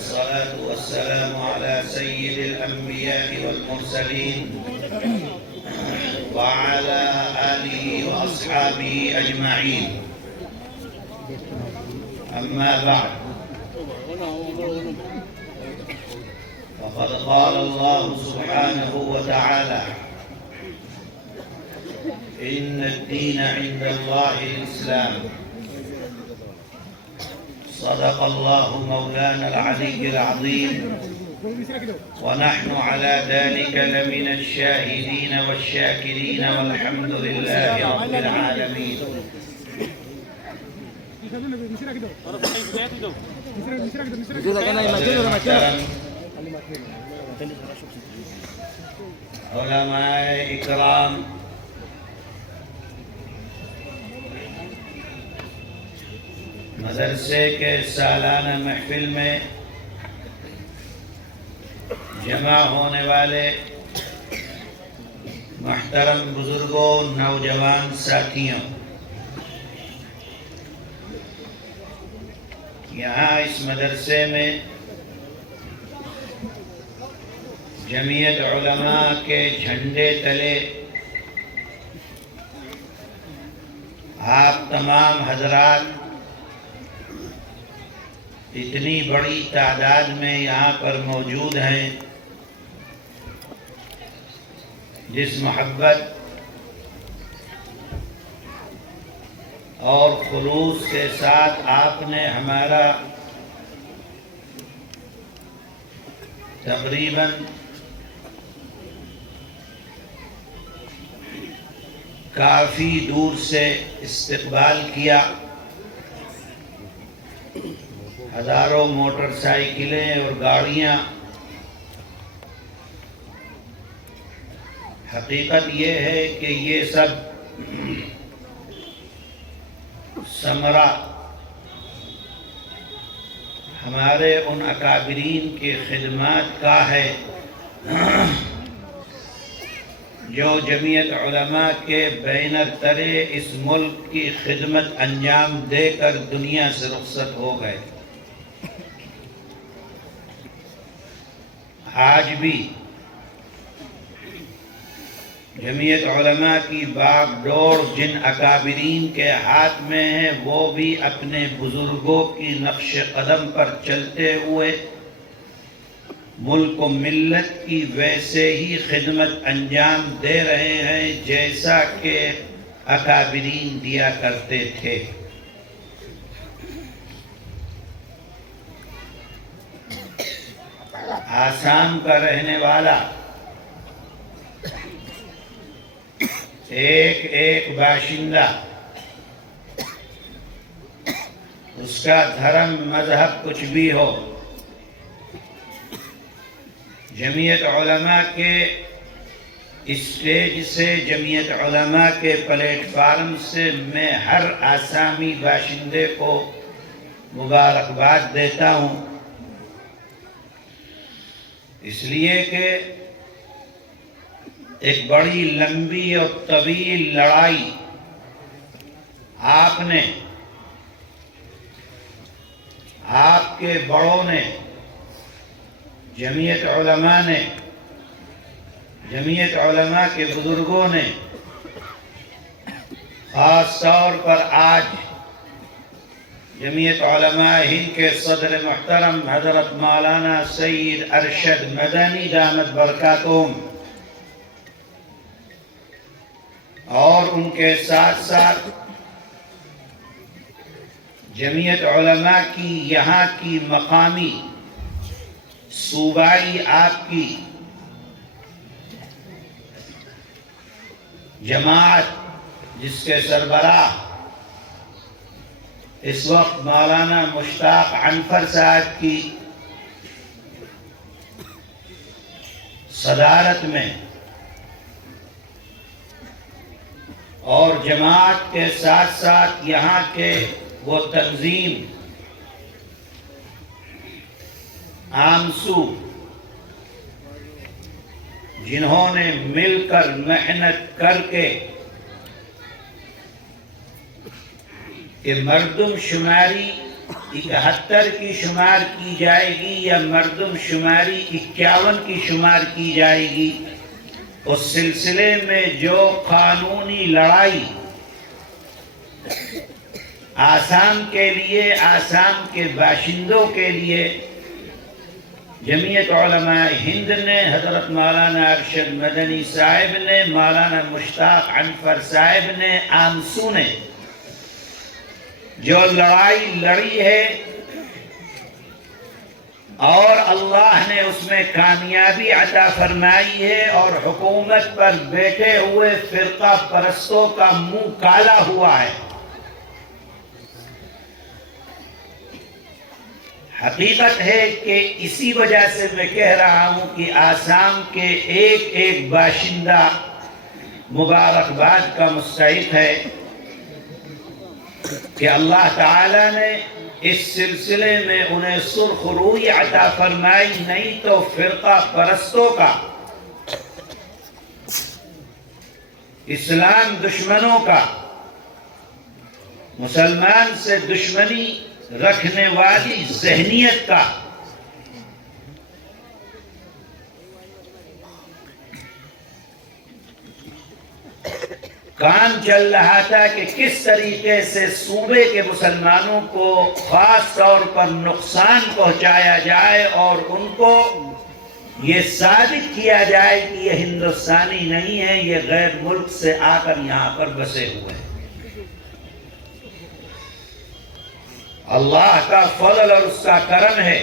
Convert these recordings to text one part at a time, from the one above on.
والصلاة والسلام على سيد الأنبياء والمرسلين وعلى آله وأصحابه أجمعين. أما بعد، فقد قال الله سبحانه وتعالى: إن الدين عند الله الإسلام. صدق الله مولانا العلي العظيم، ونحن على ذلك لمن الشاهدين والشاكرين، والحمد لله رب العالمين. علماء اکرام، مدرسے کے سالانہ محفل میں جمع ہونے والے محترم بزرگوں، نوجوان ساتھیوں، یہاں اس مدرسے میں جمعیت علماء کے جھنڈے تلے آپ تمام حضرات اتنی بڑی تعداد میں یہاں پر موجود ہیں، جس محبت اور خلوص کے ساتھ آپ نے ہمارا تقریباً کافی دور سے استقبال کیا. ہزاروں موٹر سائیکلیں اور گاڑیاں. حقیقت یہ ہے کہ یہ سب ثمرہ ہمارے ان اکابرین کی خدمات کا ہے جو جمعیت علماء کے بینر تلے اس ملک کی خدمت انجام دے کر دنیا سے رخصت ہو گئے. آج بھی جمعیت علماء کی باغ ڈور جن اکابرین کے ہاتھ میں ہے، وہ بھی اپنے بزرگوں کی نقش قدم پر چلتے ہوئے ملک و ملت کی ویسے ہی خدمت انجام دے رہے ہیں جیسا کہ اکابرین دیا کرتے تھے. آسام کا رہنے والا ایک باشندہ، اس کا دھرم مذہب کچھ بھی ہو، جمعیت علماء کے اسٹیج سے، جمعیت علماء کے پلیٹ فارم سے میں ہر آسامی باشندے کو مبارکباد دیتا ہوں، اس لیے کہ ایک بڑی لمبی اور طویل لڑائی آپ نے، آپ کے بڑوں نے، جمعیت علماء نے، جمعیت علماء کے بزرگوں نے، خاص طور پر آج جمعیت علماء ہند کے صدر محترم حضرت مولانا سید ارشد مدنی دامت برکاتہم، اور ان کے ساتھ ساتھ جمعیت علماء کی یہاں کی مقامی صوبائی آپ کی جماعت، جس کے سربراہ اس وقت مولانا مشتاق عنفر صاحب کی صدارت میں، اور جماعت کے ساتھ ساتھ یہاں کے وہ تنظیم آمسو، جنہوں نے مل کر محنت کر کے کہ مردم شماری 71 کی شمار کی جائے گی یا مردم شماری 51 کی شمار کی جائے گی، اس سلسلے میں جو قانونی لڑائی آسام کے لیے، آسام کے باشندوں کے لیے جمعیت علماء ہند نے، حضرت مولانا ارشد مدنی صاحب نے، مولانا مشتاق عنفر صاحب نے، آمسو نے جو لڑائی لڑی ہے اور اللہ نے اس میں کامیابی عطا فرمائی ہے اور حکومت پر بیٹھے ہوئے فرقہ پرستوں کا منہ کالا ہوا ہے۔ حقیقت ہے کہ اسی وجہ سے میں کہہ رہا ہوں کہ آسام کے ایک ایک باشندہ مبارکباد کا مستحق ہے کہ اللہ تعالیٰ نے اس سلسلے میں انہیں سرخ روئی عطا فرمائی، نہیں تو فرقہ پرستوں کا، اسلام دشمنوں کا، مسلمان سے دشمنی رکھنے والی ذہنیت کا کام چل رہا تھا کہ کس طریقے سے صوبے کے مسلمانوں کو خاص طور پر نقصان پہنچایا جائے اور ان کو یہ ثابت کیا جائے کہ یہ ہندوستانی نہیں ہے، یہ غیر ملک سے آ کر یہاں پر بسے ہوئے ہیں۔ اللہ کا فضل اور اس کا کرم ہے،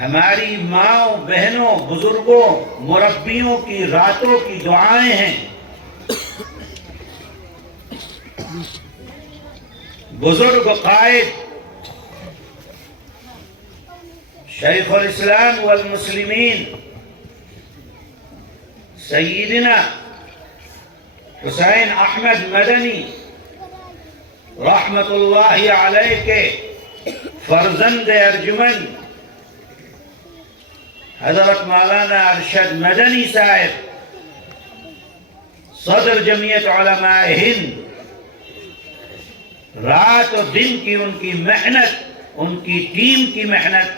ہماری ماں بہنوں بزرگوں مربیوں کی راتوں کی دعائیں ہیں۔ بزرگ قائد شیخ الاسلام والمسلمین سیدنا حسین احمد مدنی رحمت اللہ علیہ کے فرزند ارجمند حضرت مولانا ارشد مدنی صاحب صدر جمعیت علماء ہند، رات و دن کی ان کی محنت، ان کی ٹیم کی محنت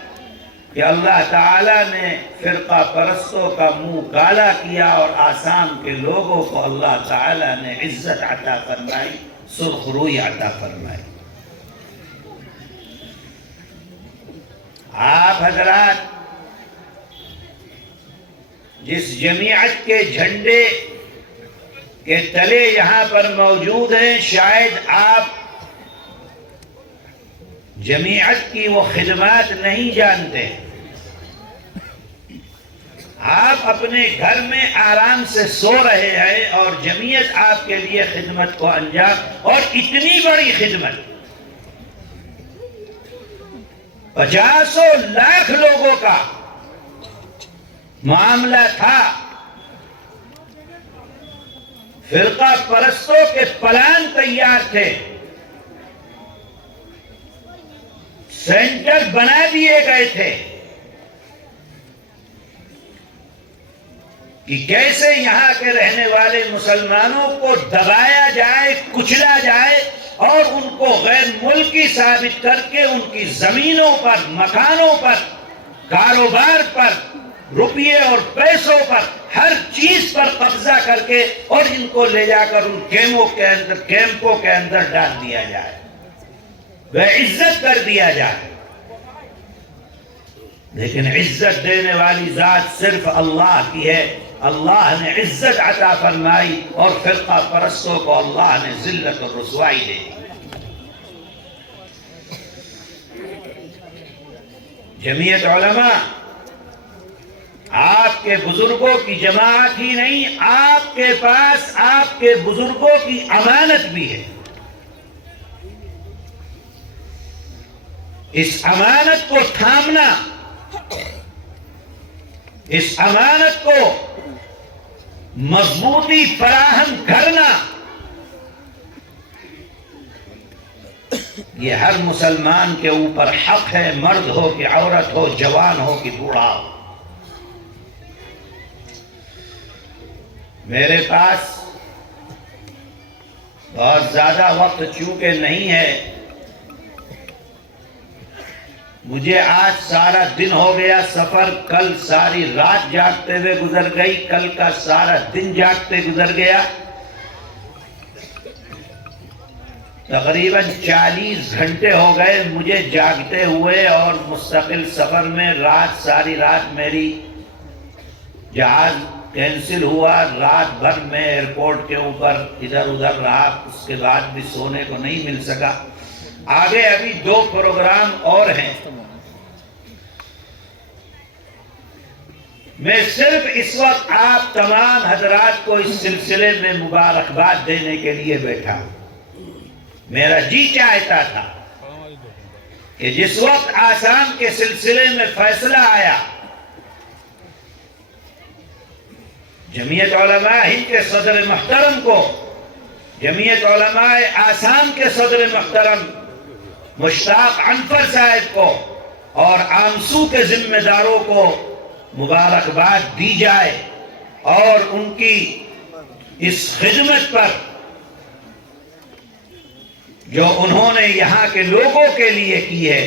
کہ اللہ تعالیٰ نے فرقہ پرستوں کا منہ کالا کیا اور آسام کے لوگوں کو اللہ تعالیٰ نے عزت عطا فرمائی، سرخ روئی عطا فرمائی۔ آپ حضرات جس جمعیت کے جھنڈے کے تلے یہاں پر موجود ہیں، شاید آپ جمعیت کی وہ خدمات نہیں جانتے۔ آپ اپنے گھر میں آرام سے سو رہے ہیں اور جمعیت آپ کے لیے خدمت کو انجام، اور اتنی بڑی خدمت 50 لاکھ لوگوں کا معاملہ تھا۔ فرقہ پرستوں کے پلان تیار تھے، سینٹر بنا دیے گئے تھے کہ کیسے یہاں کے رہنے والے مسلمانوں کو دبایا جائے، کچلا جائے اور ان کو غیر ملکی ثابت کر کے ان کی زمینوں پر، مکانوں پر، کاروبار پر، روپیے اور پیسوں پر، ہر چیز پر قبضہ کر کے اور ان کو لے جا کر ان کیمپوں کے اندر ڈال دیا جائے، بے عزت کر دیا جائے۔ لیکن عزت دینے والی ذات صرف اللہ کی ہے۔ اللہ نے عزت عطا فرمائی اور فرقہ پرستوں کو اللہ نے ذلت اور رسوائی دے دی۔ جمعیت علماء آپ کے بزرگوں کی جماعت ہی نہیں، آپ کے پاس آپ کے بزرگوں کی امانت بھی ہے۔ اس امانت کو تھامنا، اس امانت کو مضبوطی فراہم کرنا، یہ ہر مسلمان کے اوپر حق ہے، مرد ہو کہ عورت ہو، جوان ہو کہ بوڑھا ہو۔ میرے پاس بہت زیادہ وقت چونکہ نہیں ہے، مجھے آج سارا دن ہو گیا سفر، کل ساری رات جاگتے ہوئے گزر گئی، کل کا سارا دن جاگتے گزر گیا، تقریباً 40 گھنٹے ہو گئے مجھے جاگتے ہوئے، اور مستقل سفر میں ساری رات میری جہاز کینسل ہوا، رات بھر میں ایئرپورٹ کے اوپر ادھر ادھر رہا، اس کے بعد بھی سونے کو نہیں مل سکا۔ آگے ابھی 2 پروگرام اور ہیں۔ میں صرف اس وقت آپ تمام حضرات کو اس سلسلے میں مبارکباد دینے کے لیے بیٹھا ہوں۔ میرا جی چاہتا تھا کہ جس وقت آسام کے سلسلے میں فیصلہ آیا، جمعیت علماء ہند کے صدر محترم کو، جمعیت علماء آسام کے صدر محترم مشتاق انفر صاحب کو اور آمسو کے ذمہ داروں کو مبارکباد دی جائے، اور ان کی اس خدمت پر جو انہوں نے یہاں کے لوگوں کے لیے کی ہے،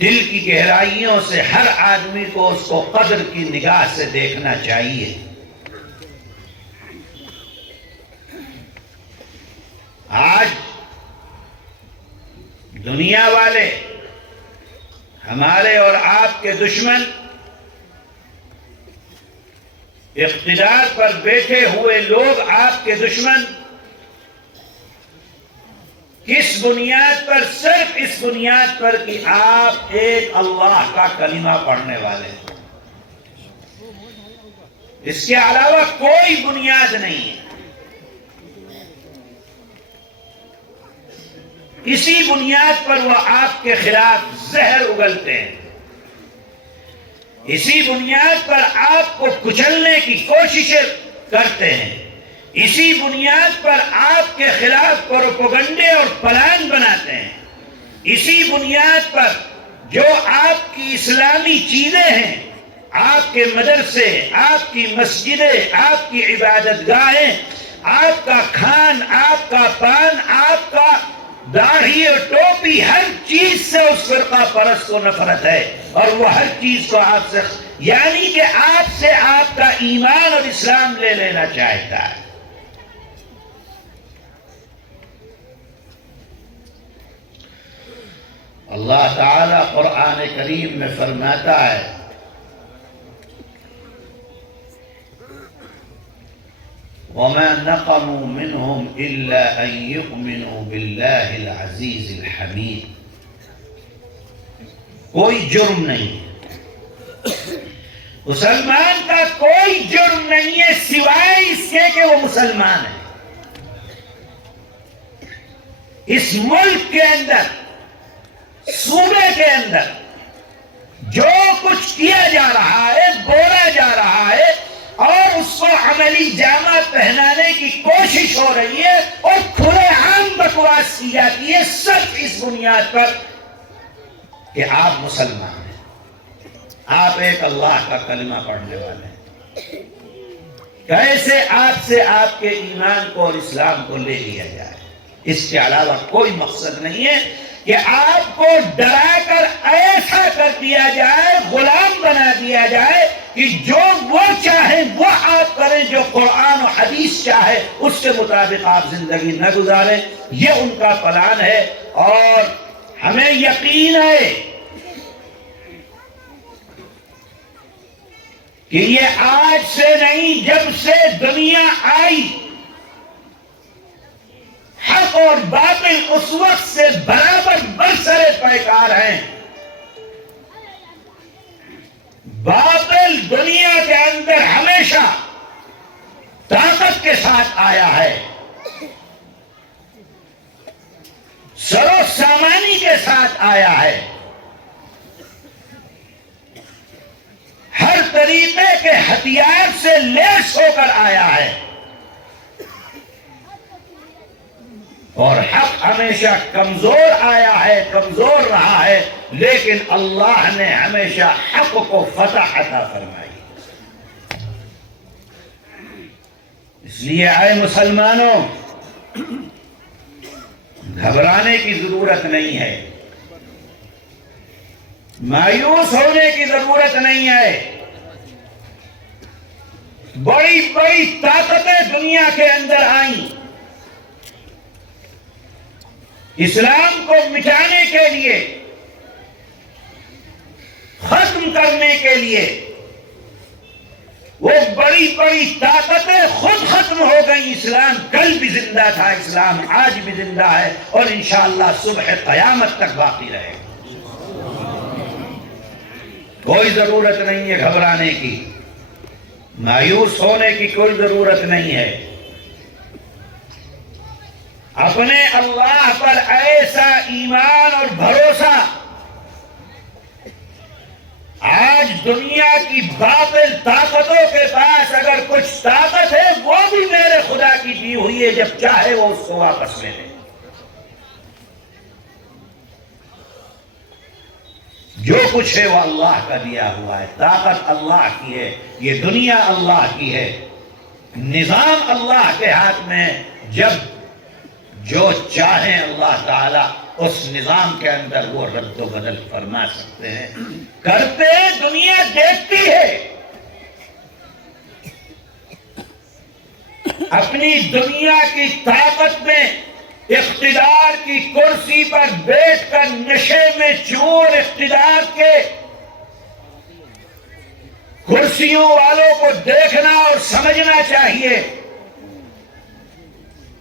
دل کی گہرائیوں سے ہر آدمی کو اس کو قدر کی نگاہ سے دیکھنا چاہیے۔ آج دنیا والے، ہمارے اور آپ کے دشمن، اقتدار پر بیٹھے ہوئے لوگ، آپ کے دشمن، کس بنیاد پر؟ صرف اس بنیاد پر کہ آپ ایک اللہ کا کلمہ پڑھنے والے ہیں، اس کے علاوہ کوئی بنیاد نہیں ہے۔ اسی بنیاد پر وہ آپ کے خلاف زہر اگلتے ہیں، اسی بنیاد پر آپ کو کچلنے کی کوششیں کرتے ہیں، اسی بنیاد پر آپ کے خلاف پروپیگنڈے اور پلان بناتے ہیں، اسی بنیاد پر جو آپ کی اسلامی چیزیں ہیں، آپ کے مدرسے، آپ کی مسجدیں، آپ کی عبادت گاہیں، آپ کا کھان، آپ کا پان، آپ کا داڑھی اور ٹوپی، ہر چیز سے اس فرقہ پرست کو نفرت ہے، اور وہ ہر چیز کو آپ سے، یعنی کہ آپ سے آپ کا ایمان اور اسلام لے لینا چاہتا ہے۔ اللہ تعالیٰ قرآن کریم میں فرماتا ہے، وَمَا نَقَمُوا مِنْهُمْ إِلَّا أَن يُؤْمِنُوا بِاللَّهِ الْعَزِيزِ الْحَمِيدِ۔ کوئی جرم نہیں ہے، مسلمان کا کوئی جرم نہیں ہے سوائے اس کے کہ وہ مسلمان ہے۔ اس ملک کے اندر، صوبے کے اندر جو کچھ کیا جا رہا ہے، بولا جا رہا ہے، اور اس کو عملی جامہ پہنانے کی کوشش ہو رہی ہے اور کھلے عام بکواس کی جاتی ہے، صرف اس بنیاد پر کہ آپ مسلمان ہیں، آپ ایک اللہ کا کلمہ پڑھنے والے ہیں۔ کیسے آپ سے آپ کے ایمان کو اور اسلام کو لے لیا جائے، اس کے علاوہ کوئی مقصد نہیں ہے کہ آپ کو ڈرا کر ایسا کر دیا جائے، غلام بنا دیا جائے کہ جو وہ چاہیں وہ آپ کریں، جو قرآن و حدیث چاہے اس کے مطابق آپ زندگی نہ گزاریں۔ یہ ان کا پلان ہے، اور ہمیں یقین ہے کہ یہ آج سے نہیں، جب سے دنیا آئی، حق اور باطل اس وقت سے برابر برسر پیکار ہیں۔ باطل دنیا کے اندر ہمیشہ طاقت کے ساتھ آیا ہے، سر و سامانی کے ساتھ آیا ہے، ہر طریقے کے ہتھیار سے لیس ہو کر آیا ہے، اور حق ہمیشہ کمزور آیا ہے، کمزور رہا ہے، لیکن اللہ نے ہمیشہ حق کو فتح عطا فرمائی۔ اس اس لیے آئے مسلمانوں، گھبرانے کی ضرورت نہیں ہے، مایوس ہونے کی ضرورت نہیں ہے۔ بڑی بڑی طاقتیں دنیا کے اندر آئیں، اسلام کو مٹانے کے لیے، ختم کرنے کے لیے۔ وہ بڑی بڑی طاقتیں خود ختم ہو گئی۔ اسلام کل بھی زندہ تھا، اسلام آج بھی زندہ ہے، اور انشاءاللہ صبح قیامت تک باقی رہے گا۔ کوئی ضرورت نہیں ہے گھبرانے کی، مایوس ہونے کی کوئی ضرورت نہیں ہے۔ اپنے اللہ پر ایسا ایمان اور بھروسہ، آج دنیا کی باطل طاقتوں کے پاس اگر کچھ طاقت ہے وہ بھی میرے خدا کی دی ہوئی ہے، جب چاہے وہ اس کو واپس لے لے۔ جو کچھ ہے وہ اللہ کا دیا ہوا ہے، طاقت اللہ کی ہے، یہ دنیا اللہ کی ہے، نظام اللہ کے ہاتھ میں۔ جب جو چاہیں اللہ تعالی اس نظام کے اندر وہ رد و بدل فرما سکتے ہیں، کرتے ہیں، دنیا دیکھتی ہے۔ اپنی دنیا کی طاقت میں اقتدار کی کرسی پر بیٹھ کر نشے میں چور اقتدار کے کرسیوں والوں کو دیکھنا اور سمجھنا چاہیے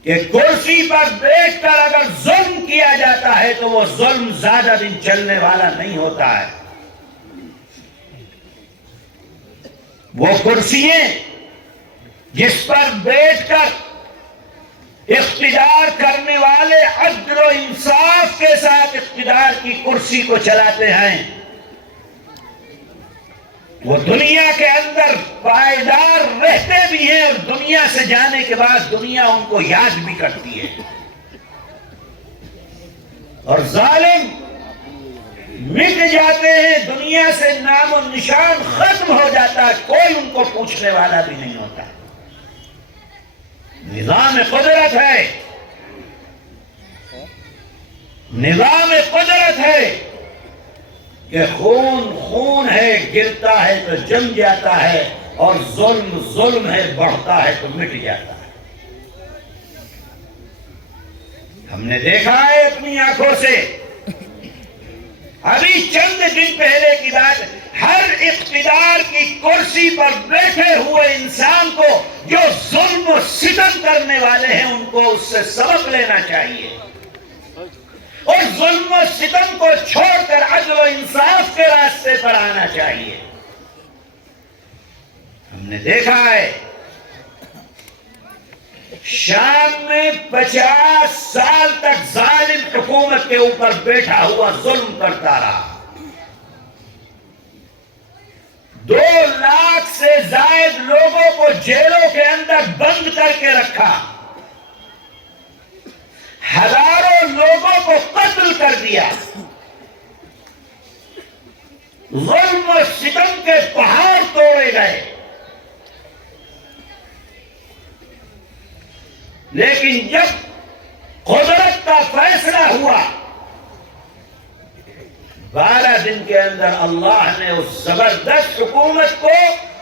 کہ کرسی پر بیٹھ کر اگر ظلم کیا جاتا ہے تو وہ ظلم زیادہ دن چلنے والا نہیں ہوتا ہے۔ وہ کرسیاں جس پر بیٹھ کر اقتدار کرنے والے عدل و انصاف کے ساتھ اقتدار کی کرسی کو چلاتے ہیں، وہ دنیا کے اندر پائیدار رہتے بھی ہیں، اور دنیا سے جانے کے بعد دنیا ان کو یاد بھی کرتی ہے۔ اور ظالم مٹ جاتے ہیں، دنیا سے نام و نشان ختم ہو جاتا ہے، کوئی ان کو پوچھنے والا بھی نہیں ہوتا۔ نظام قدرت ہے، نظام قدرت ہے کہ خون خون ہے، گرتا ہے تو جم جاتا ہے، اور ظلم ظلم ہے، بڑھتا ہے تو مٹ جاتا ہے۔ ہم نے دیکھا ہے اپنی آنکھوں سے، ابھی چند دن پہلے کی بات، ہر اقتدار کی کرسی پر بیٹھے ہوئے انسان کو جو ظلم و ستم کرنے والے ہیں ان کو اس سے سبق لینا چاہیے، اور ظلم و ستم کو چھوڑ کر عدل و انصاف کے راستے پر آنا چاہیے۔ ہم نے دیکھا ہے شام میں 50 سال تک ظالم حکومت کے اوپر بیٹھا ہوا ظلم کرتا رہا، 2 لاکھ سے زائد لوگوں کو جیلوں کے اندر بند کر کے رکھا، ہزاروں لوگوں کو قتل کر دیا، ظلم و ستم کے پہاڑ توڑے گئے۔ لیکن جب قدرت کا فیصلہ ہوا، 12 دن کے اندر اللہ نے اس زبردست حکومت کو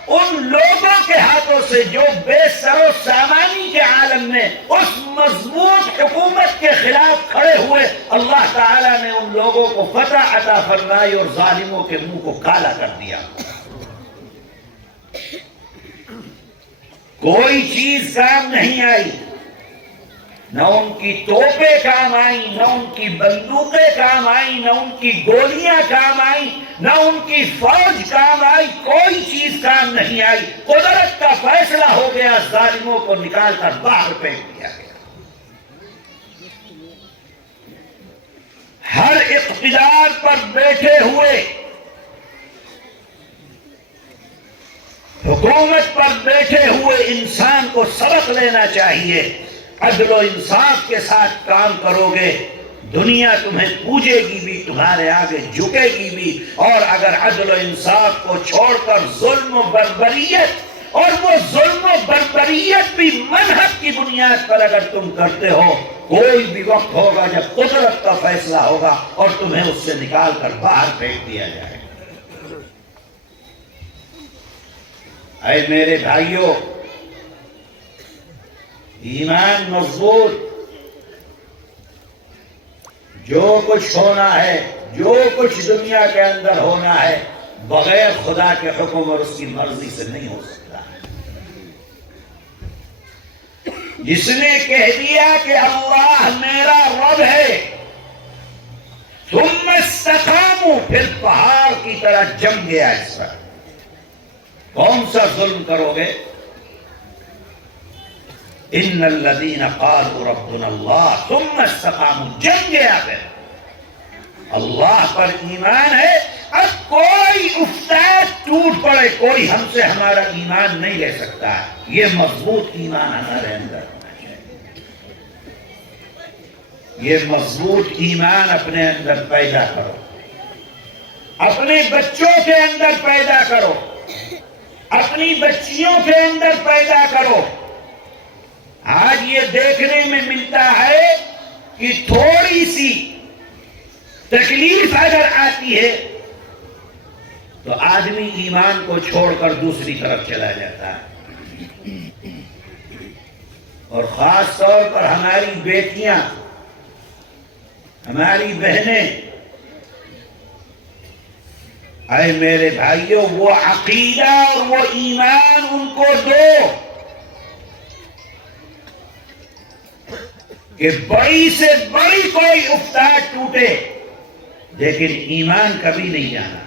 ان لوگوں کے ہاتھوں سے جو بے سر و سامانی کے عالم میں اس مضبوط حکومت کے خلاف کھڑے ہوئے، اللہ تعالیٰ نے ان لوگوں کو فتح عطا فرمائی اور ظالموں کے منہ کو کالا کر دیا۔ کوئی چیز کام نہیں آئی، نہ ان کی توپیں کام آئیں، نہ ان کی بندوقیں کام آئیں، نہ ان کی گولیاں کام آئیں، نہ ان کی فوج کام آئی، کوئی چیز کام نہیں آئی۔ قدرت کا فیصلہ ہو گیا، ظالموں کو نکال کر باہر پھینک دیا گیا۔ ہر اقتدار پر بیٹھے ہوئے، حکومت پر بیٹھے ہوئے انسان کو سبق لینا چاہیے۔ عدل و انصاف کے ساتھ کام کرو گے، دنیا تمہیں پوجے گی بھی، تمہارے آگے جھکے گی بھی، اور اگر عدل و انصاف کو چھوڑ کر ظلم و بربریت اور وہ ظلم و بربریت بھی منہج کی بنیاد پر اگر تم کرتے ہو، کوئی بھی وقت ہوگا جب قدرت کا فیصلہ ہوگا اور تمہیں اس سے نکال کر باہر پھینک دیا جائے گا۔ اے میرے بھائیوں، ایمان مضبوط، جو کچھ ہونا ہے، جو کچھ دنیا کے اندر ہونا ہے، بغیر خدا کے حکم اور اس کی مرضی سے نہیں ہو سکتا۔ جس نے کہہ دیا کہ اللہ میرا رب ہے، ثم استقاموا، پھر پہاڑ کی طرح جم گیا اس پر، کون سا ظلم کرو گے؟ ان الذین قالوا ربنا اللہ ثم استقاموا، جم گیا پھر، اللہ پر ایمان ہے۔ اب کوئی افتاد ٹوٹ پڑے، کوئی ہم سے ہمارا ایمان نہیں لے سکتا۔ یہ مضبوط ایمان ہمارے اندر ہونا چاہیے، یہ مضبوط ایمان اپنے اندر پیدا کرو، اپنے بچوں کے اندر پیدا کرو، اپنی بچیوں کے اندر پیدا کرو۔ آج یہ دیکھنے میں ملتا ہے کہ تھوڑی سی تکلیف اگر آتی ہے تو آدمی ایمان کو چھوڑ کر دوسری طرف چلا جاتا ہے، اور خاص طور پر ہماری بیٹیاں، ہماری بہنیں۔ اے میرے بھائیوں، وہ عقیدہ اور وہ ایمان ان کو دو کہ بڑی سے بڑی کوئی افتاد ٹوٹے لیکن ایمان کبھی نہیں جانا،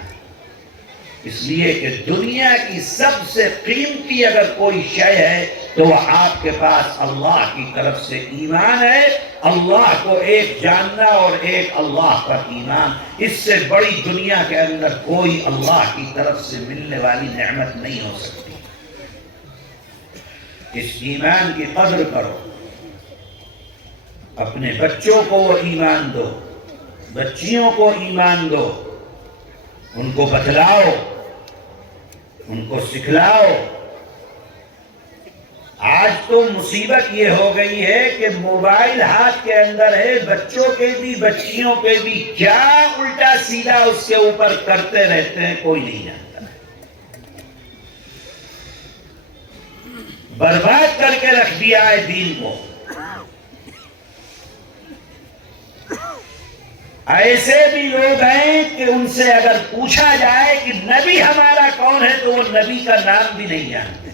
اس لیے کہ دنیا کی سب سے قیمتی اگر کوئی شے ہے تو وہ آپ کے پاس اللہ کی طرف سے ایمان ہے، اللہ کو ایک جاننا اور ایک اللہ پر ایمان۔ اس سے بڑی دنیا کے اندر کوئی اللہ کی طرف سے ملنے والی نعمت نہیں ہو سکتی۔ اس ایمان کی قدر کرو، اپنے بچوں کو وہ ایمان دو، بچیوں کو ایمان دو، ان کو بتلاؤ، ان کو سکھلاؤ۔ آج تو مصیبت یہ ہو گئی ہے کہ موبائل ہاتھ کے اندر ہے، بچوں کے بھی بچیوں کے بھی، کیا الٹا سیدھا اس کے اوپر کرتے رہتے ہیں کوئی نہیں جانتا، برباد کر کے رکھ دیا ہے دین کو۔ ایسے بھی لوگ ہیں کہ ان سے اگر پوچھا جائے کہ نبی ہمارا کون ہے تو وہ نبی کا نام بھی نہیں جانتے۔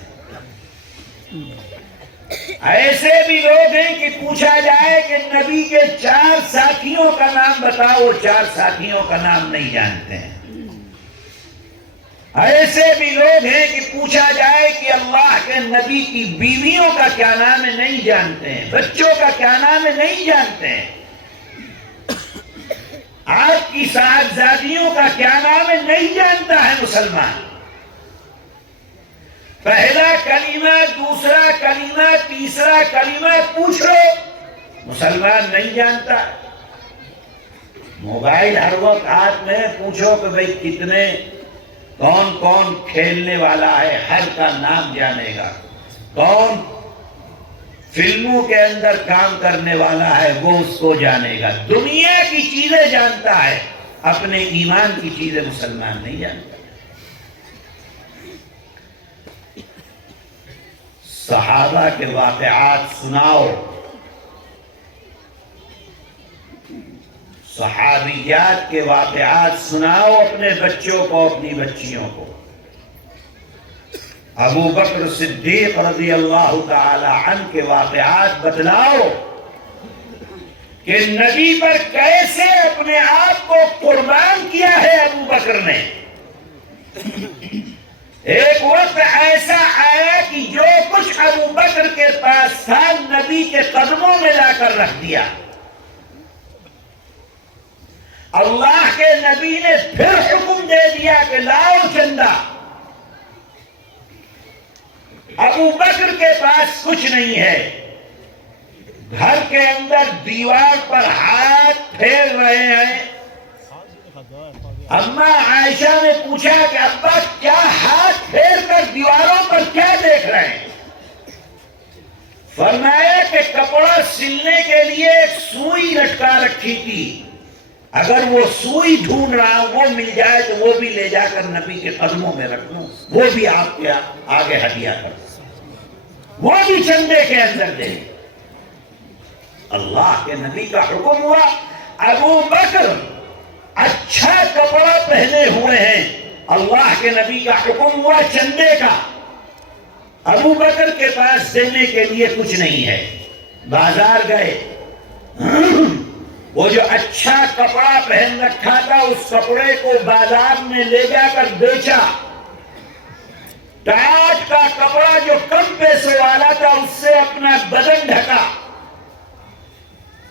ایسے بھی لوگ ہیں کہ پوچھا جائے کہ نبی کے 4 ساتھیوں کا نام بتاؤ، وہ 4 ساتھیوں کا نام نہیں جانتے ہیں۔ ایسے بھی لوگ ہیں کہ پوچھا جائے کہ اللہ کے نبی کی بیویوں کا کیا نام ہے نہیں جانتے ہیں، بچوں کا کیا نام ہے نہیں جانتے ہیں، آپ کی صاحبزادیوں کا کیا نام ہے نہیں جانتا ہے مسلمان۔ پہلا کلمہ، دوسرا کلمہ، تیسرا کلمہ پوچھ لو، مسلمان نہیں جانتا۔ موبائل ہر وقت ہاتھ میں، پوچھو کہ بھئی کتنے، کون کون کھیلنے والا ہے، ہر کا نام جانے گا، کون فلموں کے اندر کام کرنے والا ہے وہ اس کو جانے گا، دنیا کی چیزیں جانتا ہے، اپنے ایمان کی چیزیں مسلمان نہیں جانتا۔ صحابہ کے واقعات سناؤ، صحابیات کے واقعات سناؤ اپنے بچوں کو، اپنی بچیوں کو۔ ابو بکر صدیق رضی اللہ تعالی عنہ کے واقعات بتلاؤ کہ نبی پر کیسے اپنے آپ کو قربان کیا ہے ابو بکر نے۔ ایک وقت ایسا آیا کہ جو کچھ ابو بکر کے پاس تھا نبی کے قدموں میں لا کر رکھ دیا۔ اللہ کے نبی نے پھر حکم دے دیا کہ لاؤ چندہ۔ ابو بکر کے پاس کچھ نہیں ہے، گھر کے اندر دیوار پر ہاتھ پھیر رہے ہیں، اماں عائشہ نے پوچھا کہ ابا کیا ہاتھ پھیر کر دیواروں پر کیا دیکھ رہے ہیں؟ فرمایا کہ کپڑا سلنے کے لیے ایک سوئی لٹکا رکھی تھی، اگر وہ سوئی ڈھونڈ رہا ہوں، وہ مل جائے تو وہ بھی لے جا کر نبی کے قدموں میں رکھ لوں، وہ بھی آپ کے آگے ہدیہ کر دوں، وہ بھی چندے کے اندر دے۔ اللہ کے نبی کا حکم ہوا، ابو بکر اچھا کپڑا پہنے ہوئے ہیں، اللہ کے نبی کا حکم ہوا چندے کا، ابو بکر کے پاس دینے کے لیے کچھ نہیں ہے، بازار گئے، وہ جو اچھا کپڑا پہن رکھا تھا اس کپڑے کو بازار میں لے جا کر بیچا، ٹاٹ کا کپڑا جو کم پیسے والا تھا اس سے اپنا بدن ڈھکا،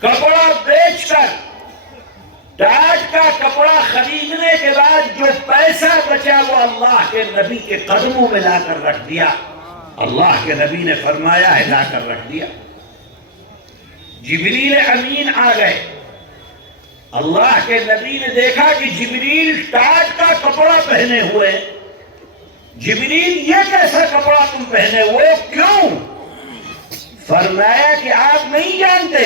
کپڑا بیچ کر ٹاٹ کا کپڑا خریدنے کے بعد جو پیسہ بچا وہ اللہ کے نبی کے قدموں میں لا کر رکھ دیا۔ اللہ کے نبی نے فرمایا ہے لا کر رکھ دیا۔ جبریل امین آ گئے، اللہ کے نبی نے دیکھا کہ جبریل ٹاٹ کا کپڑا پہنے ہوئے، جبریل یہ کیسا کپڑا تم پہنے ہوئے کیوں؟ فرمایا کہ آپ نہیں جانتے،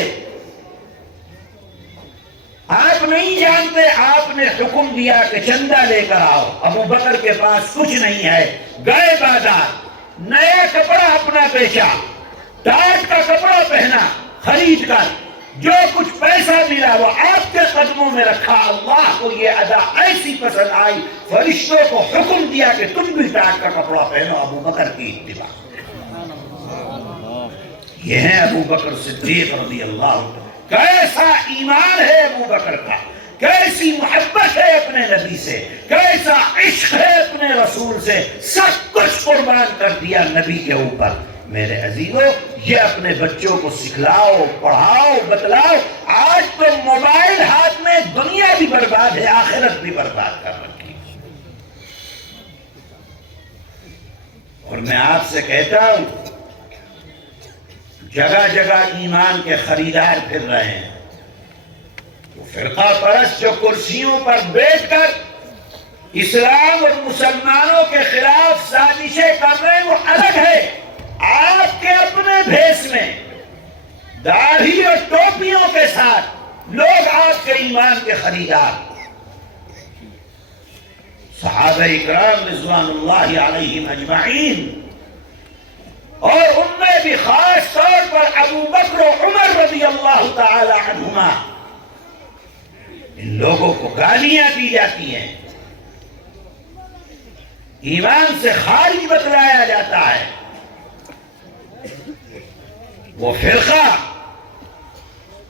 آپ نے حکم دیا کہ چندہ لے کر آؤ، ابو بکر کے پاس کچھ نہیں ہے، گئے بازار، نیا کپڑا اپنا بیچا، ٹاٹ کا کپڑا پہنا، خرید کر جو کچھ پیسہ ملا وہ آپ کے قدموں میں رکھا۔ اللہ کو یہ ادا ایسی پسند آئی، فرشتوں کو حکم دیا کہ تم بھی ٹاٹ کا کپڑا پہنو، ابو بکر کی اتباع۔ یہ ہے ابو بکر صدیق رضی اللہ عنہ۔ کیسا ایمان ہے ابو بکر کا، کیسی محبت ہے اپنے نبی سے، کیسا عشق ہے اپنے رسول سے، سب کچھ قربان کر دیا نبی کے اوپر۔ میرے عزیزو، یہ اپنے بچوں کو سکھلاؤ، پڑھاؤ، بتلاؤ۔ آج تو موبائل ہاتھ میں، دنیا بھی برباد ہے، آخرت بھی برباد کر رکھی۔ اور میں آپ سے کہتا ہوں، جگہ جگہ ایمان کے خریدار پھر رہے ہیں، وہ فرقہ پرست جو کرسیوں پر بیٹھ کر اسلام اور مسلمانوں کے خلاف سازشیں کر رہے ہیں وہ الگ ہے۔ آپ کے اپنے بھیس میں داڑھی اور ٹوپیوں کے ساتھ لوگ آپ کے ایمان کے خریدار، صحابہ اکرام رضوان اللہ علیہم اجمعین، اور ان میں بھی خاص طور پر ابو بکر و عمر رضی اللہ تعالی عنہما، ان لوگوں کو گالیاں دی جاتی ہیں، ایمان سے خارج بتلایا جاتا ہے۔ وہ فرقہ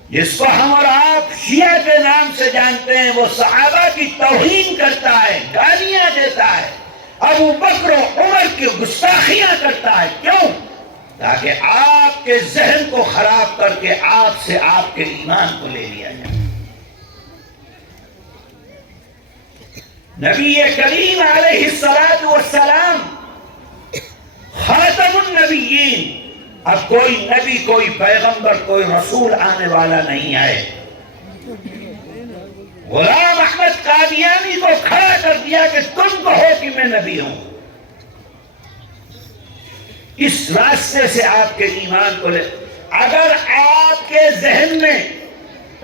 جس کو ہم اور آپ شیعہ کے نام سے جانتے ہیں، وہ صحابہ کی توہین کرتا ہے، گالیاں دیتا ہے، ابو بکر و عمر کی گستاخیاں کرتا ہے۔ کیوں؟ تاکہ آپ کے ذہن کو خراب کر کے آپ سے آپ کے ایمان کو لے لیا جائے۔ نبی کریم علیہ السلام خاتم النبیین، اب کوئی نبی، کوئی پیغمبر، کوئی رسول آنے والا نہیں ہے۔ غلام احمد قادیانی کو کھڑا کر دیا کہ تم کہو کہ میں نبی ہوں۔ اس راستے سے آپ کے ایمان کو لے، اگر آپ کے ذہن میں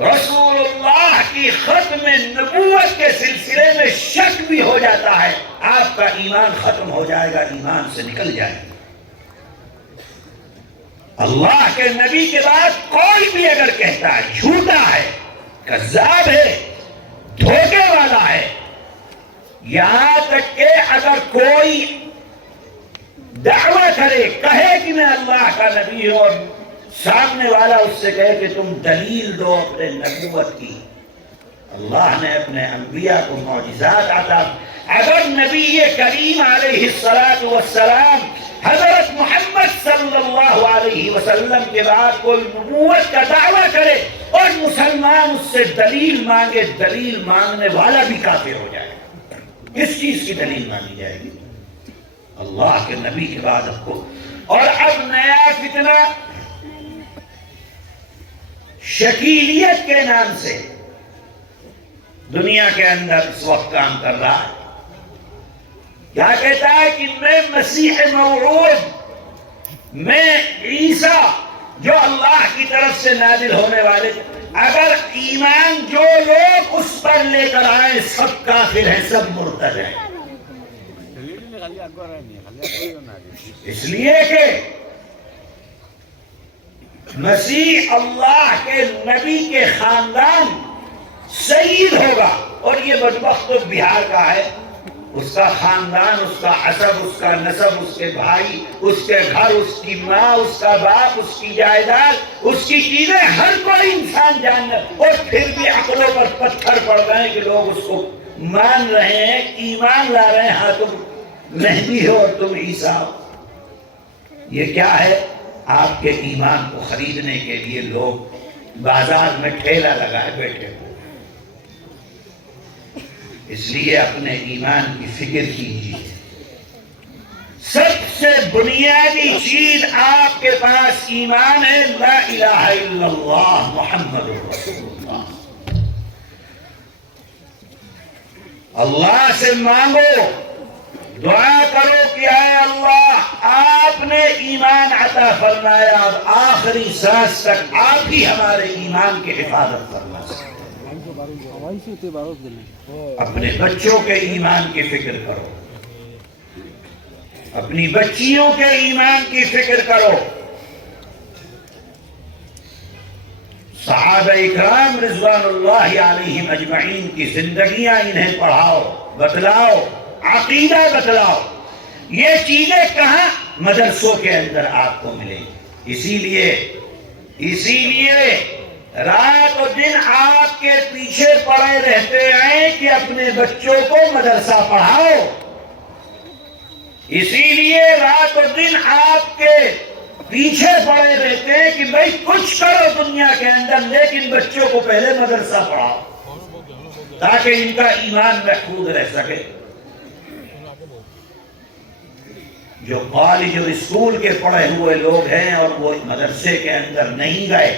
رسول اللہ کی ختم نبوت کے سلسلے میں شک بھی ہو جاتا ہے، آپ کا ایمان ختم ہو جائے گا، ایمان سے نکل جائے گا۔ اللہ کے نبی کے بعد کوئی بھی اگر کہتا ہے جھوٹا ہے، کذاب ہے، دھوکے والا ہے، یہاں تک کہ اگر کوئی دعویٰ کرے، کہے کہ میں اللہ کا نبی ہوں، اور سامنے والا اس سے کہے کہ تم دلیل دو اپنے نبوت کی، اللہ نے اپنے انبیاء کو معجزات عطا، اگر نبی کریم علیہ السلام حضرت محمد صلی اللہ علیہ وسلم کے بعد کوئی نبوت کا دعویٰ کرے اور مسلمان اس سے دلیل مانگے، دلیل مانگنے والا بھی کافر ہو جائے۔ کس چیز کی دلیل مانگی جائے گی؟ اللہ کے نبی کے بعد اب کو، اور اب نیا فتنہ شکیلیت کے نام سے، دنیا کے اندر اس وقت کام کر رہا ہے. کیا کہتا ہے کہ میں مسیح موعود، میں عیسیٰ جو اللہ کی طرف سے نازل ہونے والے، اگر ایمان جو لوگ اس پر لے کر آئے سب کافر ہیں، سب مرتد ہیں. اس لیے کہ مسیح اللہ کے نبی کے خاندان سید ہوگا، اور یہ بدبخت تو بہار کا ہے، اس کا خاندان، اس کا حسب، اس کا نسب، اس کے بھائی، اس کے گھر، اس کی ماں، اس کا باپ، اس کی جائیداد، اس کی چیزیں ہر کوئی انسان جاننا، اور پھر بھی عقلوں پر پتھر پڑ گئے کہ لوگ اس کو مان رہے ہیں، ایمان لا رہے ہیں. ہاں تم مہدی ہو اور تم عیسیٰ ہو. یہ کیا ہے؟ آپ کے ایمان کو خریدنے کے لیے لوگ بازار میں ٹھیلا لگائے بیٹھے ہوئے. اس لیے اپنے ایمان کی فکر کیجیے. سب سے بنیادی چیز آپ کے پاس ایمان ہے، لا الہ الا اللہ محمد رسول اللہ. اللہ سے مانگو، دعا کرو کہ اے اللہ آپ نے ایمان عطا فرمایا، اب آخری سانس تک آپ ہی ہمارے ایمان کی حفاظت فرما سکتے. اپنے بچوں کے ایمان کی فکر کرو، اپنی بچیوں کے ایمان کی فکر کرو. صحابہ اکرام رضوان اللہ علیہم اجمعین کی زندگیاں انہیں پڑھاؤ، بتلاؤ، عقیدہ بتلاؤ. یہ چیزیں کہاں؟ مدرسوں کے اندر آپ کو ملیں. اسی لیے رات و دن آپ کے پیچھے پڑے رہتے ہیں کہ اپنے بچوں کو مدرسہ پڑھاؤ. اسی لیے رات و دن آپ کے پیچھے پڑے رہتے ہیں کہ بھائی کچھ کرو دنیا کے اندر، لیکن بچوں کو پہلے مدرسہ پڑھاؤ تاکہ ان کا ایمان محفوظ رہ سکے. جو کالج اور اسکول کے پڑھے ہوئے لوگ ہیں اور وہ مدرسے کے اندر نہیں گئے،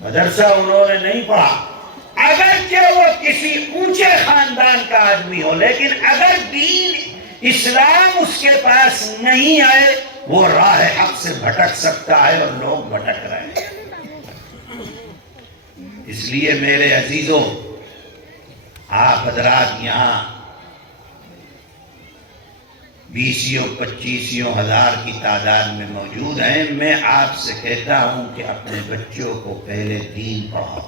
مدرسہ انہوں نے نہیں پڑھا، اگرچہ وہ کسی اونچے خاندان کا آدمی ہو، لیکن اگر دین اسلام اس کے پاس نہیں آئے وہ راہ حق سے بھٹک سکتا ہے، اور لوگ بھٹک رہے ہیں. اس لیے میرے عزیزوں، آپ حضرات یہاں 20-25 ہزار کی تعداد میں موجود ہیں. میں آپ سے کہتا ہوں کہ اپنے بچوں کو پہلے دین پڑھاؤ،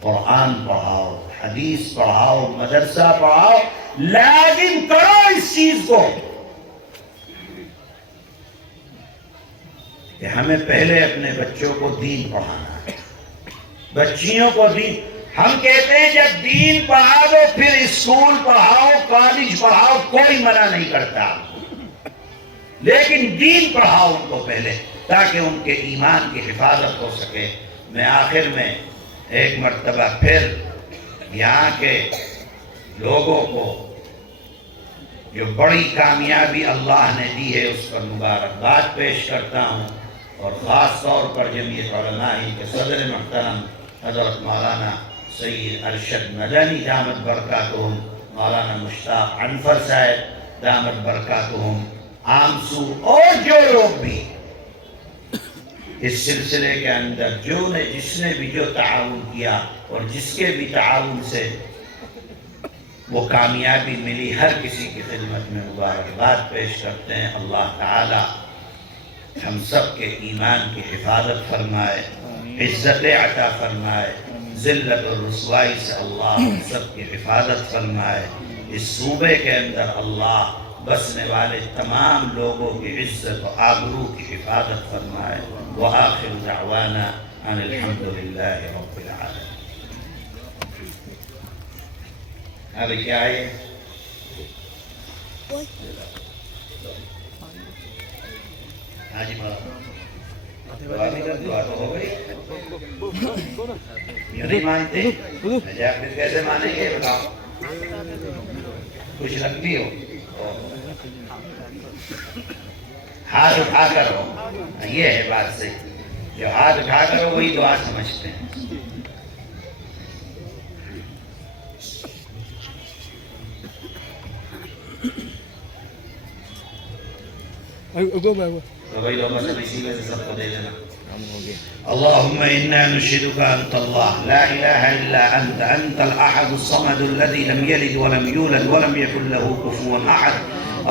قرآن پڑھاؤ، حدیث پڑھاؤ، مدرسہ پڑھاؤ. لازم کرو اس چیز کو کہ ہمیں پہلے اپنے بچوں کو دین پڑھانا ہے، بچیوں کو دین. ہم کہتے ہیں جب دین پڑھا دو پھر اسکول پڑھاؤ، کالج پڑھاؤ، کوئی منع نہیں کرتا، لیکن دین پڑھاؤ ان کو پہلے تاکہ ان کے ایمان کی حفاظت ہو سکے. میں آخر میں ایک مرتبہ پھر یہاں کے لوگوں کو جو بڑی کامیابی اللہ نے دی ہے اس پر مبارکباد پیش کرتا ہوں، اور خاص طور پر جمعیت علماء کے صدر محترم حضرت مولانا سید ارشد مدنی دامت برکاتہم، مولانا مشتاق عنفر صاحب دامت برکاتہم، آمسو، اور جو لوگ بھی اس سلسلے کے اندر جس نے بھی جو تعاون کیا اور جس کے بھی تعاون سے وہ کامیابی ملی، ہر کسی کی خدمت میں مبارکباد پیش کرتے ہیں. اللہ تعالی ہم سب کے ایمان کی حفاظت فرمائے، عزت عطا فرمائے، ذلت اور رسوائی سے اللہ ہم سب کی حفاظت فرمائے. اس صوبے کے اندر اللہ بسنے والے تمام لوگوں کی عزت و آبرو کی حفاظت فرمائے. وآخر دعوانا ان الحمدللہ رب العالمین. اب کیا ہے؟ حاجی دعا تو ہو گئی، یہ نہیں مانتے، پھر کیسے مانیں گے بتاؤ؟ کچھ لگتی ہو ہاتھ اٹھا کر ہو، یہ ہے بات صحیح. جو ہاتھ اٹھا کر ہو وہی دعا سمجھتے ہیں. بھائی لوگ بس اسی میں سے سب کو دے دینا. اللهم إنا نشهدك أنت الله لا إله إلا أنت الأحد الصمد الذي لم يلد ولم يولد ولم يكن له كفوا أحد.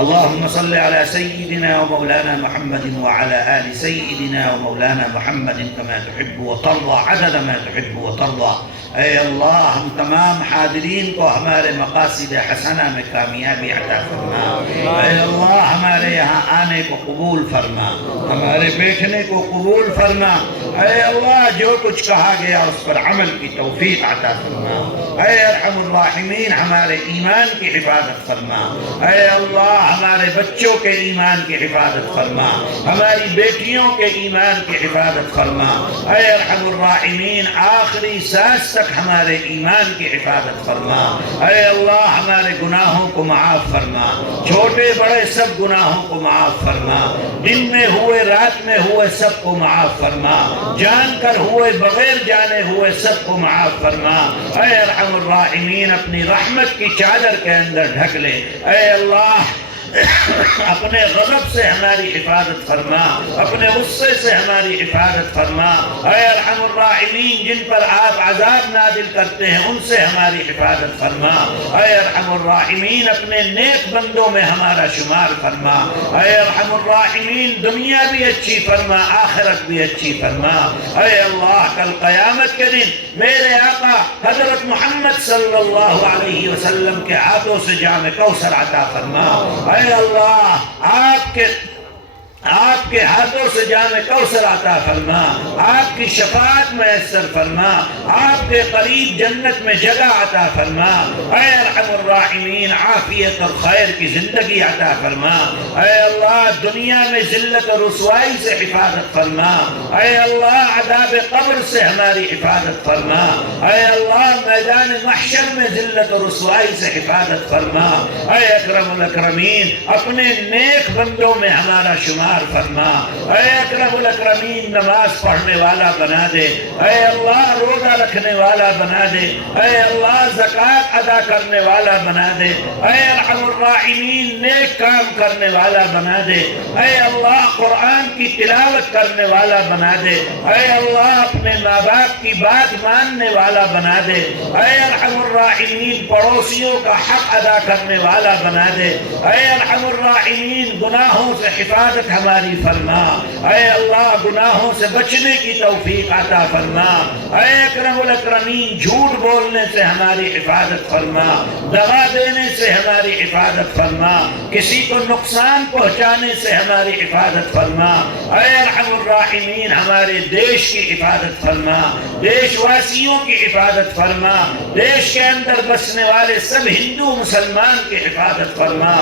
اللهم صل على سيدنا ومولانا محمد وعلى آل سيدنا ومولانا محمد كما تحب وترضى عدد ما تحب وترضى. اے اللہ ہم تمام حاضرین کو ہمارے مقاصد حسنہ میں کامیابی عطا فرما. اے اللہ ہمارے یہاں آنے کو قبول فرما, ہمارے بیٹھنے کو قبول فرما. اے اللہ جو کچھ کہا گیا اس پر عمل کی توفیق عطا فرما. اے ارحم الراحمین ہمارے ایمان کی حفاظت فرما. اے اللہ ہمارے بچوں کے ایمان کی حفاظت فرما, ہماری بیٹیوں کے ایمان کی حفاظت فرما. اے ارحم الراحمین آخری سانس تک ہمارے ایمان کی حفاظت فرما. اے اللہ ہمارے گناہوں کو معاف فرما, چھوٹے بڑے سب گناہوں کو معاف فرما. دن میں ہوئے رات میں ہوئے سب کو معاف فرما, جان کر ہوئے بغیر جانے ہوئے سب کو معاف فرما. اے ارحم الراحمین اپنی رحمت کی چادر کے اندر ڈھک لے. اے اللہ اپنے غضب سے ہماری حفاظت فرما, اپنے غصے سے ہماری حفاظت فرما. اے ارحم الراحمین جن پر آپ عذاب نازل کرتے ہیں ان سے ہماری حفاظت فرما. اے ارحم الراحمین اپنے نیک بندوں میں ہمارا شمار فرما. اے ارحم الراحمین دنیا بھی اچھی فرما, آخرت بھی اچھی فرما. اے اللہ کل قیامت کے دن میرے آقا حضرت محمد صلی اللہ علیہ وسلم کے ہاتھوں سے جام کوثر عطا فرما. اے اللہ آپ کے ہاتھوں سے جام کوثر عطا فرما, آپ کی شفاعت میسر فرما, آپ کے قریب جنت میں جگہ عطا فرما. اے ارحم الراحمین عافیت اور خیر کی زندگی عطا فرما. اے اللہ دنیا میں ذلت اور رسوائی سے حفاظت فرما. اے اللہ عذاب قبر سے ہماری حفاظت فرما. اے اللہ میدان محشر میں ذلت اور رسوائی سے حفاظت فرما. اے اکرم الاکرمین اپنے نیک بندوں میں ہمارا شمار فرما. اے اکرم الاکرمین نماز پڑھنے والا بنا دے. اے اللہ روزہ رکھنے والا بنا دے. اے اللہ زکوٰۃ ادا کرنے والا بنا دے. اے ارحم الراحمین نیک کام کرنے والا بنا دے. اے اللہ قرآن کی تلاوت کرنے والا بنا دے. اے اللہ اپنے ماں باپ کی بات ماننے والا بنا دے. اے ارحم الراحمین پڑوسیوں کا حق ادا کرنے والا بنا دے. اے ارحم الراحمین گناہوں سے حفاظت ہماری فرما. اے اللہ گناہوں سے بچنے کی توفیق عطا فرما. اے اکرم الاکرمین جھوٹ بولنے سے ہماری حفاظت فرما, دغا دینے سے ہماری حفاظت فرما, کسی کو نقصان پہنچانے سے ہماری حفاظت فرما. اے ارحم الراحمین ہمارے دیش کی حفاظت فرما, دیش واسیوں کی حفاظت فرما, دیش کے اندر بسنے والے سب ہندو مسلمان کی حفاظت فرما.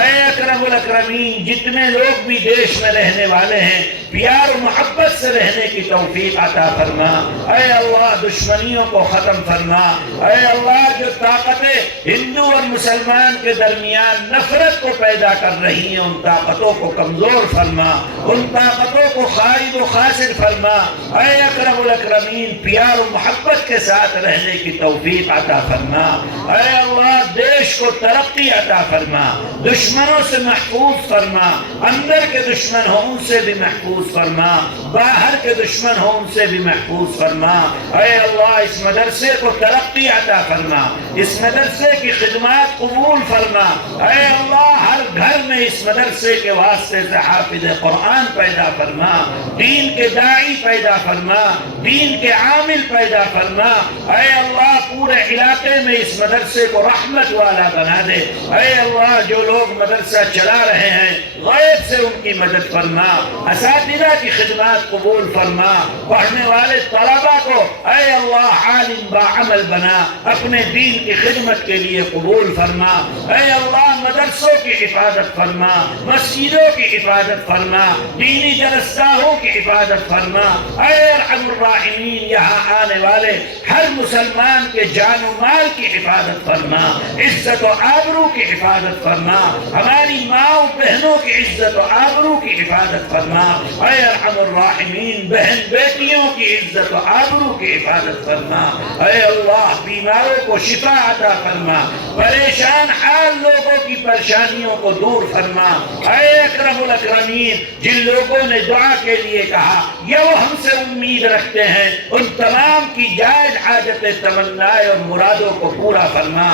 اے اکرم الاکرمین جتنے لوگ بھی دیش میں رہنے والے ہیں پیار و محبت سے رہنے کی توفیق عطا فرما. اے اللہ دشمنیوں کو ختم فرما. اے اللہ جو طاقتیں ہندو اور مسلمان کے درمیان نفرت کو پیدا کر رہی ہیں ان طاقتوں کو کمزور فرما, ان طاقتوں کو خائب و خاسر فرما. اے اکرم الاکرمین پیار و محبت کے ساتھ رہنے کی توفیق عطا فرما. اے اللہ دیش کو ترقی عطا فرما, دشمنوں سے محفوظ فرما, اندر کے دشمن ہوں ان سے بھی محفوظ فرما, باہر کے دشمن ہوں ان سے بھی محفوظ فرما. اے اللہ اس مدرسے کو ترقی عطا فرما, اس مدرسے کی خدمات قبول فرما. اے اللہ ہر گھر میں اس مدرسے کے واسطے سے حافظ قرآن پیدا فرما, دین کے داعی پیدا فرما, دین کے عامل پیدا فرما. اے اللہ پورے علاقے میں اس مدرسے کو رحمت والا بنا دے. اے اللہ جو لوگ مدرسہ چلا رہے ہیں غیب سے ان کی مدد فرما, اساتذہ کی خدمات قبول فرما, پڑھنے والے طلباء کو اے اللہ عالم باعمل بنا, اپنے دین کی خدمت کے لیے قبول فرما. اے اللہ مدرسوں کی حفاظت فرما, مسجدوں کی حفاظت فرما, دینی جلسگاہوں کی حفاظت فرما. اے ارحم الراحمین یہاں آنے والے ہر مسلمان کے جان و مال کی حفاظت فرما, عزت و آبرو کی حفاظت فرما, ہماری ماں و بہنوں کی عزت و آبرو آبرو کی حفاظت فرما، اے ارحم الراحمین بہن بیٹیوں کی عزت و آبرو کی حفاظت فرما، اے اللہ بیماروں کو شفا عطا فرما، پریشان حال لوگوں کی پریشانیوں کو دور فرما، اے اکرم الاکرمین جن لوگوں نے دعا کے لیے کہا یا وہ ہم سے امید رکھتے ہیں ان تمام کی جائز حاجتیں تمنائیں اور مرادوں کو پورا فرما،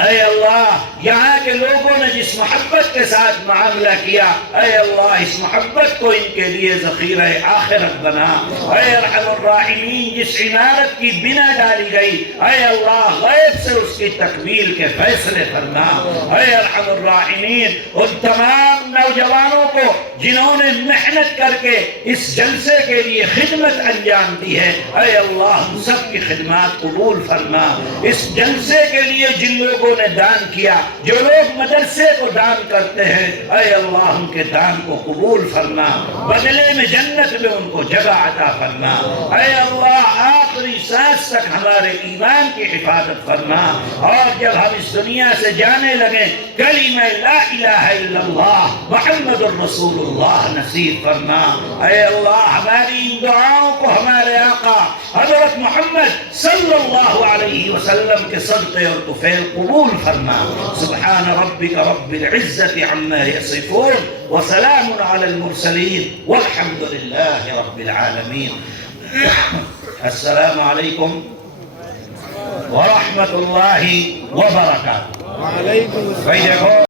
اے اللہ یہاں کے لوگوں نے جس محبت کے ساتھ معاملہ کیا اے اللہ اس محبت کو ان کے لیے ذخیرہ آخرت بنا، اے ارحم الراحمین جس عمارت کی بنا ڈالی گئی اے اللہ غیب سے اس کی تکمیل کے فیصلے فرما، اے ارحم الراحمین ان تمام نوجوانوں کو جنہوں نے محنت کر کے اس جلسے کے لیے خدمت انجام دی ہے اے اللہ ہم سب کی خدمات قبول فرما، اس جلسے کے لیے جن لوگوں نے دان کیا، جو لوگ مدرسے کو دان کرتے ہیں اے اللہ ان کے دان کو قبول فرما، بدلے میں جنت میں ان کو جگہ عطا فرما، اے اللہ آخری سانس تک ہمارے ایمان کی حفاظت فرما، اور جب ہم اس دنیا سے جانے لگیں کلمہ لا الہ الا اللہ محمد الرسول اللہ نصیب فرما، اے اللہ ہماری ان دعاؤں کو ہمارے آقا حضرت محمد صلی اللہ علیہ وسلم کے صدقے اور طفیل قبول فرما، سبحان ربک رب العزت عما یصفون وسلام علی المرسلین والحمد للہ رب العالمین۔ السلام علیکم ورحمۃ اللہ وبرکاتہ۔